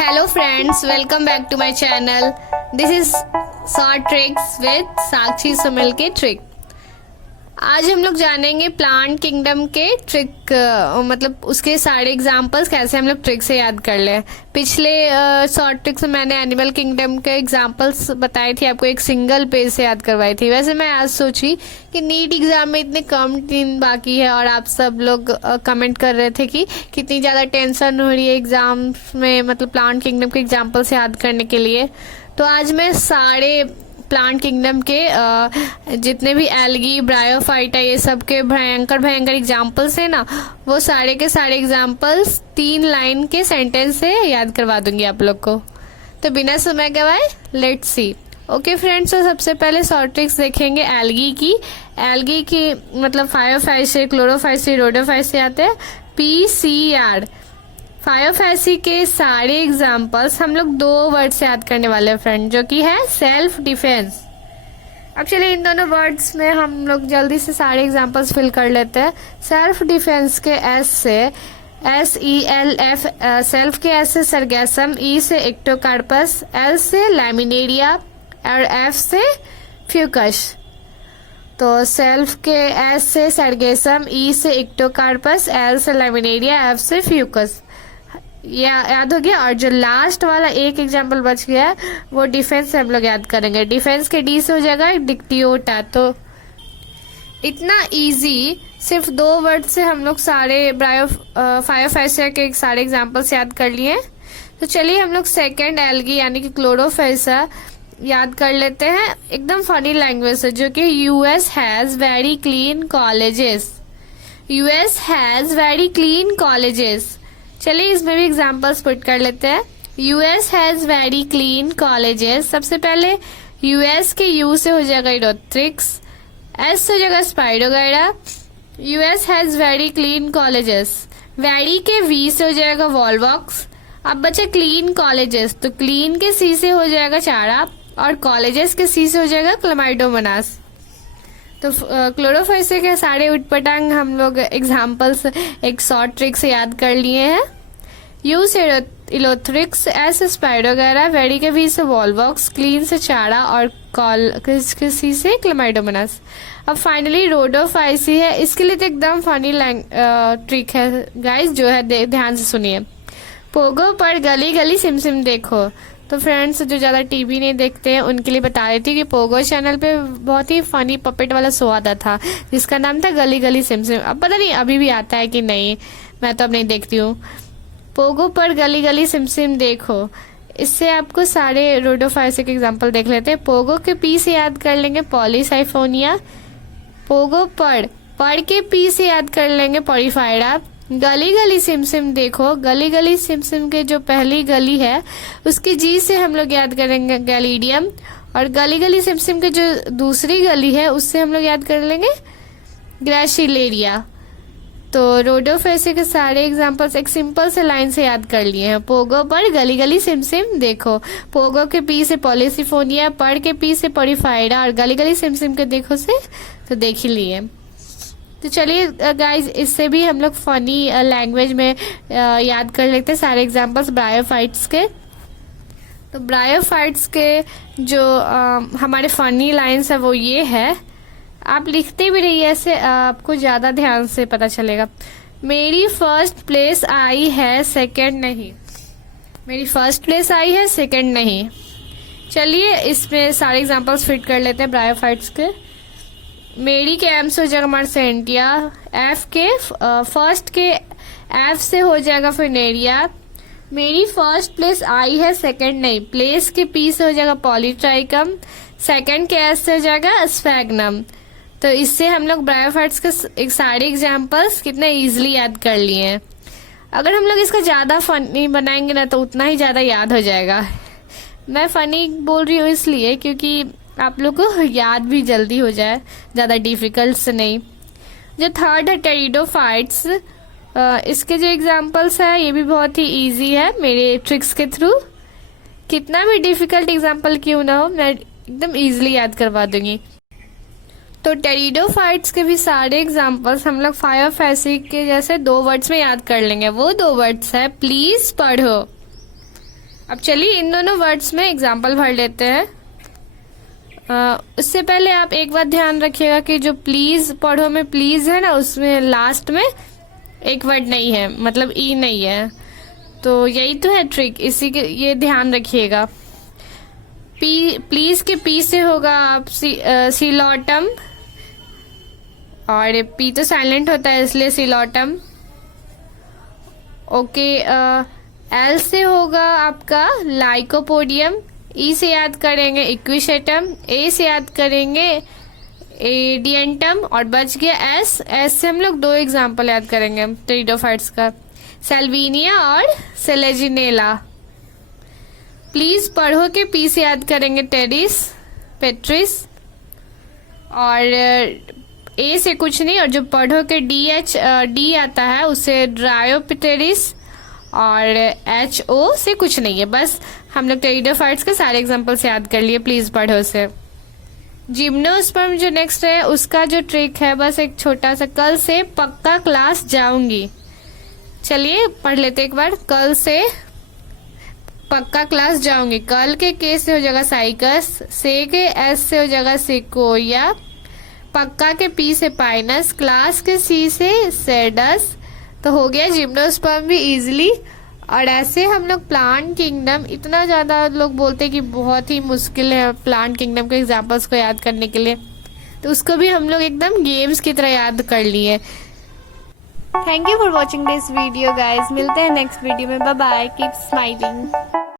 Hello friends, welcome back to my channel. This is short tricks with साक्षी सुमिल के trick. आज हम लोग जानेंगे प्लांट किंगडम के ट्रिक, मतलब उसके सारे एग्जांपल्स कैसे हम लोग ट्रिक से याद कर ले। पिछले शॉर्ट ट्रिक्स में मैंने एनिमल किंगडम के एग्जांपल्स बताई थी, आपको एक सिंगल पेज से याद करवाई थी। वैसे मैं आज सोची कि नीट एग्जाम में इतने कम दिन बाकी है और आप सब लोग कमेंट कर रहे थे कि कितनी ज़्यादा टेंशन हो रही है एग्जाम में, मतलब प्लांट किंगडम के एग्जाम्पल्स याद करने के लिए। तो आज मैं सारे प्लांट किंगडम के जितने भी एल्गी, ब्रायोफाइटा, ये सब के भयंकर एग्जाम्पल्स हैं ना, वो सारे के सारे एग्जाम्पल्स 3 लाइन के सेंटेंस से याद करवा दूंगी आप लोग को। तो बिना समय गवाए लेट्स सी। ओके फ्रेंड्स, तो सबसे पहले शॉर्ट ट्रिक्स देखेंगे एल्गी की मतलब फायोफाइसी, क्लोरोफाइसी, रोडोफाइसी आते हैं PCR। फायोफाइसी के सारे एग्जाम्पल्स हम लोग 2 वर्ड से याद करने वाले हैं फ्रेंड, जो कि है सेल्फ डिफेंस। अब चलिए इन दोनों वर्ड्स में हम लोग जल्दी से सारे एग्जाम्पल्स फिल कर लेते हैं। सेल्फ डिफेंस के S से SELF, सेल्फ के S से सरगैसम, E से एक्टोकार्पस, L से लैमिनेरिया और F से फ्यूकस। तो सेल्फ के S से सरगेसम, E से एक्टोकार्पस, L से लैमिनेरिया, F से फ्यूकस, याद हो गया। और जो लास्ट वाला एक एग्जाम्पल बच गया है वो डिफेंस से हम लोग याद करेंगे। डिफेंस के D से हो जाएगा डिक्टियोटा। तो इतना इजी, सिर्फ 2 वर्ड से हम लोग सारे फायोफाइसिया के सारे एग्जाम्पल्स याद कर लिए। तो चलिए हम लोग सेकेंड एल्गी यानी कि क्लोरोफाइसा याद कर लेते हैं, एकदम फनी लैंग्वेज से, जो कि US has very clean colleges. US has very clean colleges. चलिए इसमें भी एग्जाम्पल्स पुट कर लेते हैं। US has very clean colleges. सबसे पहले US के U से हो जाएगा इरोथ्रिक्स, S से हो जाएगा spirogyra. US has very clean colleges. Very के V से हो जाएगा वॉलवॉक्स। अब बचे क्लीन कॉलेजेस, तो क्लीन के C से हो जाएगा चारा और कॉलेजेस के C से हो जाएगा क्लमाइडोमोनास। तो क्लोरोफाइसी के सारे उटपटांग हम लोग एग्जाम्पल्स एक शॉर्ट ट्रिक से याद कर लिए हैं। U से इलोथ्रिक्स, S से स्पाइरोगाइरा, वेरी के V से वॉलवॉक्स, क्लीन से चारा और के C से क्लमाइडोमोनास। अब फाइनली रोडोफाइसी है, इसके लिए तो एकदम फनी ट्रिक है गाइस, जो है ध्यान से सुनिए। पोगो पर गली गली सिमसिम देखो। तो फ्रेंड्स जो ज़्यादा टीवी नहीं देखते हैं उनके लिए बता रही थी कि पोगो चैनल पे बहुत ही फनी पपेट वाला शो आता था जिसका नाम था गली गली सिमसिम। अब पता नहीं अभी भी आता है कि नहीं, मैं तो अब नहीं देखती हूँ। पोगो पर गली गली सिमसिम देखो, इससे आपको सारे रोडोफाइसी के एग्जाम्पल देख लेते हैं। पोगो के P से याद कर लेंगे पॉलीसाइफोनिया। पोगो पर के P से याद कर लेंगे पॉलीफायरा। गली गली सिमसिम देखो, गली गली सिमसिम के जो पहली गली है उसके G से हम लोग याद करेंगे गैलीडियम, और गली गली सिमसिम के जो दूसरी गली है उससे हम लोग याद कर लेंगे ग्रेसिलेरिया। तो रोडोफाइसी के सारे एग्जांपल्स एक सिंपल से लाइन से याद कर लिए हैं। पोगो पर गली गली सिमसिम देखो, पोगो के P से पॉलीसिफोनिया, पर के P से पॉलीफायरा और गली गली सिमसिम के देखो से तो देख ही लिए। तो चलिए गाइज इससे भी हम लोग फनी लैंग्वेज में याद कर लेते हैं सारे एग्जांपल्स ब्रायोफाइट्स के। तो ब्रायोफाइट्स के जो हमारे फनी लाइंस है वो ये है, आप लिखते भी रहिए ऐसे, आपको ज़्यादा ध्यान से पता चलेगा। मेरी फर्स्ट प्लेस आई है सेकंड नहीं, मेरी फर्स्ट प्लेस आई है सेकंड नहीं। चलिए इसमें सारे एग्जांपल्स फिट कर लेते हैं ब्रायोफाइट्स के। मेरी के M से हो जाएगा मार्सेंटिया, F के फर्स्ट के F से हो जाएगा फिनेरिया। मेरी फर्स्ट प्लेस आई है सेकंड नहीं, प्लेस के P से हो जाएगा पॉलीट्राइकम, सेकंड के S से हो जाएगा स्फैग्नम। तो इससे हम लोग ब्रायोफाइट्स के सारे एग्जाम्पल्स कितने इजीली याद कर लिए हैं। अगर हम लोग इसका ज़्यादा फनी बनाएंगे ना तो उतना ही ज़्यादा याद हो जाएगा। मैं फनी बोल रही हूँ इसलिए क्योंकि आप लोग को याद भी जल्दी हो जाए, ज़्यादा डिफिकल्ट से नहीं। जो थर्ड है टेरिडोफाइट्स, इसके जो एग्जांपल्स है ये भी बहुत ही इजी है मेरे ट्रिक्स के थ्रू। कितना भी डिफिकल्ट एग्जांपल क्यों ना हो मैं एकदम इजीली याद करवा दूंगी। तो टेरिडोफाइट्स के भी सारे एग्जांपल्स हम लोग फायोफाइसी के जैसे 2 वर्ड्स में याद कर लेंगे। वो 2 वर्ड्स है प्लीज पढ़ो। अब चलिए इन दोनों वर्ड्स में एग्जाम्पल भर लेते हैं। उससे पहले आप एक बात ध्यान रखिएगा कि जो प्लीज पढ़ो में प्लीज है ना, उसमें लास्ट में एक वर्ड नहीं है, मतलब ई नहीं है। तो यही तो है ट्रिक, इसी के ये ध्यान रखिएगा। प्लीज के पी से होगा आप सिलोटम, और पी तो साइलेंट होता है इसलिए सिलोटम। ओके, एल से होगा आपका लाइकोपोडियम, ई से याद करेंगे इक्विसेटम, ए से याद करेंगे एडियंटम, और बच गया एस। एस से हम लोग दो एग्जाम्पल याद करेंगे टेरिडोफाइट्स का, सेल्विनिया और सेलेजिनेला। प्लीज पढ़ो के पी से याद करेंगे टेरिस, पेट्रिस, और ए से कुछ नहीं, और जो पढ़ो के डी आता है उसे ड्रायोप्टेरिस, और एच ओ से कुछ नहीं है। बस हम लोग टेरिडोफाइट्स के सारे एग्जांपल्स याद कर लिए प्लीज पढ़ो से। जिम्नोस्पर्म जो नेक्स्ट है उसका जो ट्रिक है, बस एक छोटा सा, कल से पक्का क्लास जाऊंगी। चलिए पढ़ लेते एक बार। कल से पक्का क्लास जाऊंगी, कल के से हो जाएगा साइकस, से के एस से हो जाएगा सिकोया, पक्का के पी से पाइनस, क्लास के सी से सेडस। तो हो गया जिम्नोस्पर्म भी इजीली। और ऐसे हम लोग प्लांट किंगडम, इतना ज़्यादा लोग बोलते हैं कि बहुत ही मुश्किल है प्लांट किंगडम के एग्जाम्पल्स को याद करने के लिए, तो उसको भी हम लोग एकदम गेम्स की तरह याद कर लिए। Thank you for watching this video guys, मिलते हैं नेक्स्ट वीडियो में। Bye bye, keep smiling.